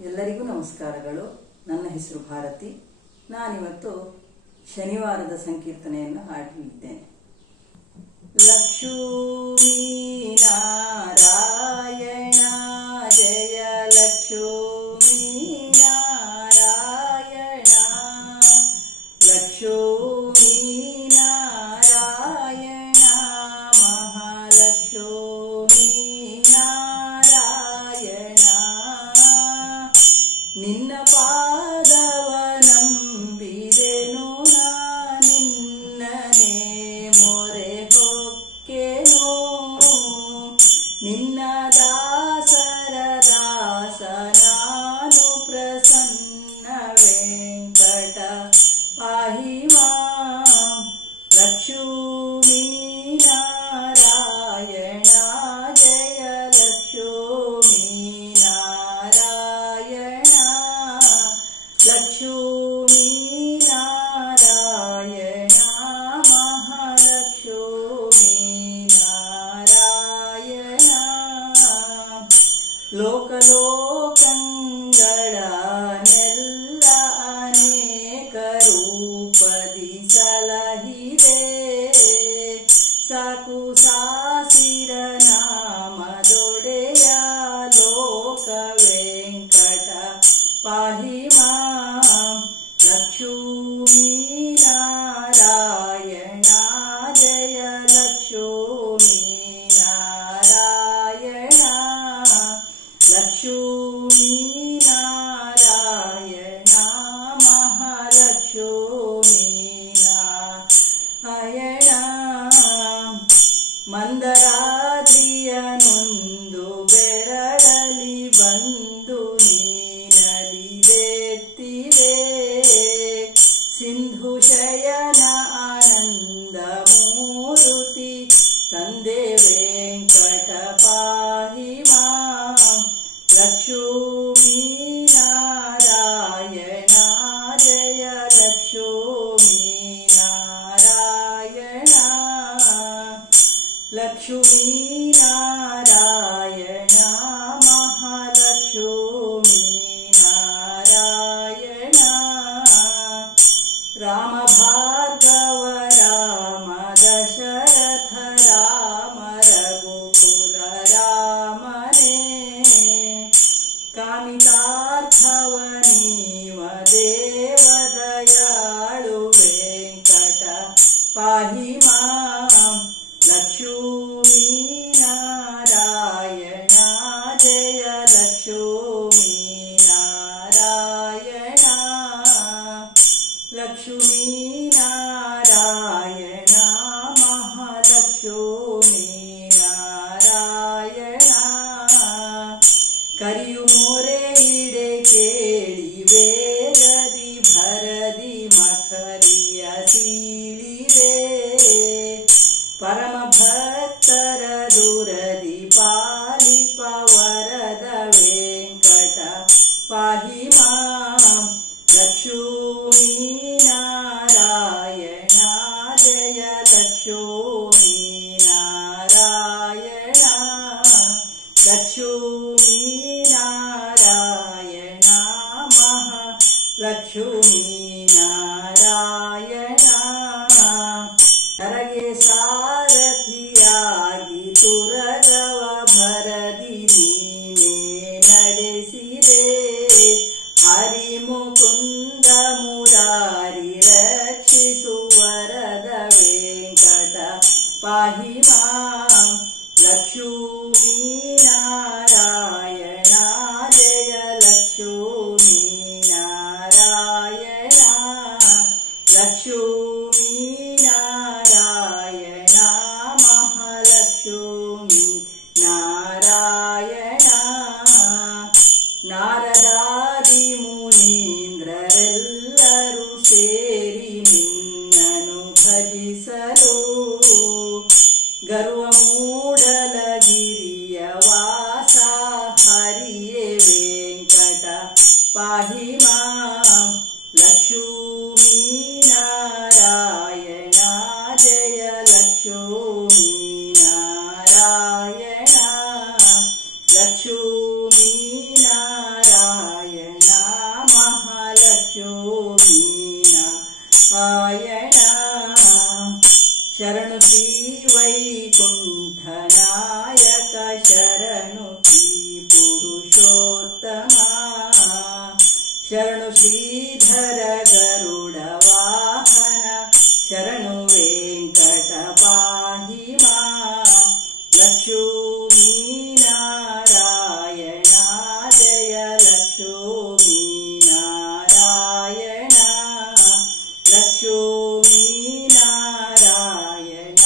ಎಲ್ಲರಿಗೂ ನಮಸ್ಕಾರಗಳು. ನನ್ನ ಹೆಸರು ಭಾರತಿ. ನಾನಿವತ್ತು ಶನಿವಾರದ ಸಂಕೀರ್ತನೆಯನ್ನು ಹಾಡಲಿದ್ದೇನೆ. ಲಕ್ಷ್ಮೀ ನಾರಾಯಣ ಜಯ ಲಕ್ಷ್ಮೀ ನಾರಾಯಣ, ಲಕ್ಷ್ಮೀ ನಾರಾಯಣ ಮಹಾಲಕ್ಷ್ಮೀ ನಾರಾಯಣ. ನಿನ್ನ ಪಾದವ ನಂಬಿದೆನು ನಿನ್ನನೆ ಮೊರೆ ಹೊಕ್ಕೆನು, ನಿನ್ನ ದಾಸರ ದಾಸ ನಾನು ಪ್ರಸನ್ನ ವೆಂಕಟ ಪಾಹಿ ಮಾಂ. ಲಕ್ಷ್ಮೀ ನಾರಾಯಣ ಜಯ ಲಕ್ಷ್ಮೀ ನಾರಾಯಣ, ಲಕ್ಷ್ಮೀ ನಾರಾಯಣ ಮಹಾಲಕ್ಷ್ಮೀ ನಾರಾಯಣ. ಲೋಕಲೋಕಂಗಳ ನೆಲ್ಲ ಅನೇಕ ರೂಪದಿ ಸಲಹಿದೆ, ಸಾಕು ಸಾಸಿರ ನಾಮದೊಡೆಯ ಲೋಕ ವೆಂಕಟ ಪಾಹಿ ಮಾಂ. ಲಕ್ಷ್ಮೀ ನಾರಾಯಣ ಜಯ ಲಕ್ಷ್ಮೀ ನಾರಾಯಣ, ಲಕ್ಷ್ಮೀ ನಾರಾಯಣ ಮಹಾಲಕ್ಷ್ಮೀ ನಾರಾಯಣ. ಮಂದರಾದ್ರಿಯನೊಂದು ಬೆರಳಲಿ ಬಂದು ನೀನಲಿದೆತ್ತಿದೆ, ಸಿಂಧು ಶಯನ ಆನಂದ ಮೂರುತಿ ತಂದೆ ವೆಂಕಟ ಪಾಹಿ ಮಾಂ. ಲಕ್ಷ್ಮೀ ನಾರಾಯಣ ಜಯ ಲಕ್ಷ್ಮೀ ನಾರಾಯಣ, ಲಕ್ಷ್ಮೀ ನಾರಾಯಣ ಮಹಾಲಕ್ಷ್ಮೀ ನಾರಾಯಣ. ರಾಮ ಭಾರ್ಗವ ರಾಮ ದಶರಥ ರಾಮ ರಘುಕುಲ ರಾಮನೇ, ಕಾಮಿತಾರ್ಥವ ನೀವ ದೇವದಯಾಳು ವೆಂಕಟ ಪಾಹಿ ಮಾಂ. ಲಕ್ಷ್ಮೀ ನಾರಾಯಣ ಜಯ ಲಕ್ಷ್ಮೀ ನಾರಾಯಣ, ಲಕ್ಷ್ಮೀ ನಾರಾಯಣ ಮಹಾಲಕ್ಷ್ಮೀ ನಾರಾಯಣ. ಕರಿಯು ಮೊರೆ ಇಡೆ ಕೇಳಿ ವೇಗದಿ ಭರದಿ ಮಖರಿಯ ಸೀಳಿದೆ, ಪರಮ ಭಕ್ತರ ದುರದಿ ಪಾಲಿಪ ವರದ ವೆಂಕಟ ಪಾಹಿ ಮಾಂ. ಲಕ್ಷ್ಮೀ ನಾರಾಯಣ ಜಯ ಲಕ್ಷ್ಮೀ ನಾರಾಯಣ, ಲಕ್ಷ್ಮೀ ನಾರಾಯಣ ಮಹಾಲಕ್ಷ್ಮೀ ನಾರಾಯಣ. ನರಗೆ ಸಾರಥಿಯಾಗಿ ತುರಗವ ಭರದಿ ನೀನೇ ನಡೆಸಿದೆ, ಹರಿ ಮುಕುಂದ ಮುರಾರಿ ರಕ್ಷಿಸುವರದ ವೆಂಕಟ ಪಾಹಿ ಮಾಂ. ಲಕ್ಷ್ಮೀ ನಾರಾಯಣ ಜಯ ಲಕ್ಷ್ಮೀ ನಾರಾಯಣ, ಲಕ್ಷ್ಮೀ ನಾರಾಯಣ ಮಹಾಲಕ್ಷ್ಮೀ ನಾರಾಯಣ. ನಾರದಾದಿ ಮುನೀಂದ್ರರೆಲ್ಲರೂ ಸೇರಿ ನಿನ್ನನು ಭಜಿಸಲು, ಗರ್ವ ಮೂಡಲಗಿರಿಯ ವಾಸ ಹರಿಯೇ ವೆಂಕಟ ಪಾಹಿ ಮಾಂ. ಲಕ್ಷ್ಮೀ ನಾರಾಯಣ ಜಯ ಲಕ್ಷ್ಮೀ ನಾರಾಯಣ, ಲಕ್ಷ್ಮೀ ನಾರಾಯಣ ಶರಣು ಶ್ರೀಧರ ಗರುಡ ವಾಹನ ಶರಣು ವೆಂಕಟ ಪಾಹಿ ಮಾಂ ಲಕ್ಷ್ಮೀ ನಾರಾಯಣ ಜಯ ಲಕ್ಷ್ಮೀ ನಾರಾಯಣ ಲಕ್ಷ್ಮೀ ನಾರಾಯಣ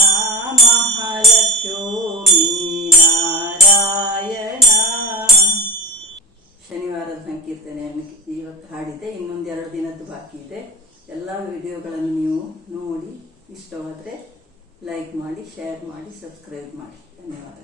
ಮಹಾಲಕ್ಷ್ಮೀ ನಾರಾಯಣ. ಶನಿವಾರದ ಸಂಕೀರ್ತನೆಯನ್ನು ಇವತ್ತು ಹಾಡಿದೆ. ಇನ್ನೊಂದು 2 ದಿನದ್ದು ಬಾಕಿ ಇದೆ. ಎಲ್ಲ ವಿಡಿಯೋಗಳನ್ನು ನೀವು ನೋಡಿ ಇಷ್ಟವಾದರೆ ಲೈಕ್ ಮಾಡಿ, ಶೇರ್ ಮಾಡಿ, ಸಬ್ಸ್ಕ್ರೈಬ್ ಮಾಡಿ. ಧನ್ಯವಾದ.